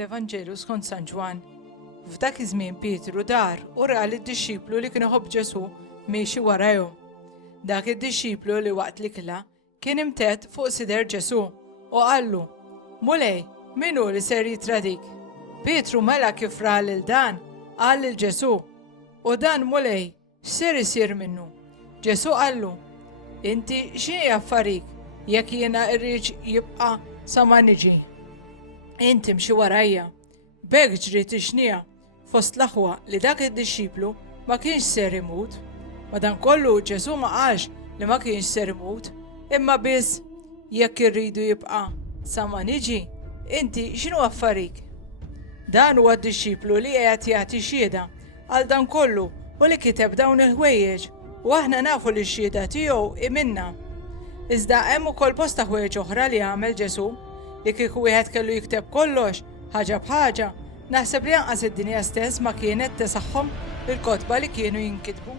mill-Evanġelu skont San Ġwan. F'dak iż-żmien Pietru dar u ra lid-dixxiplu li kienu ħobb Ġesu miexi warahom. Dak id-dixxiplu li waqt li kla kien imtett fuq sider Ġesu u qallu: Mulej, min hu li ser jitradik? Pietru mela kif ra lil dan qal lil Ġesu: U dan mulej, x'ser isir minnu? Ġesu qallu: Inti x'inhi affarik jekk jiena rrid jibqa' sa ma niġi? Inti mxi warajja. B'hekk ġriet ixnija fost l-aħwa li dak id-dixxiplu ma kienx ser imut. Madankollu Ġesu ma qalx li ma kienx ser imut, imma biss jekk irridu jibqa' sa ma niġi, inti x'inhu affarik? Dan huwa d-dixxiplu li qiegħed jagħti xhieda għal dan kollu u li kiteb dawn il-ħwejjeġ u aħna nafu li x-xhieda tiegħu iminna. Iżda hemm ukoll bosta ħwejjeġ oħra li għamel Ġesu li kieku wieħed kellu jikteb kollox ħaġa b'ħaġa, naħseb li anqas id-dinja stess ma kienet tesaħħom il-kotba li kienu jinkitbu.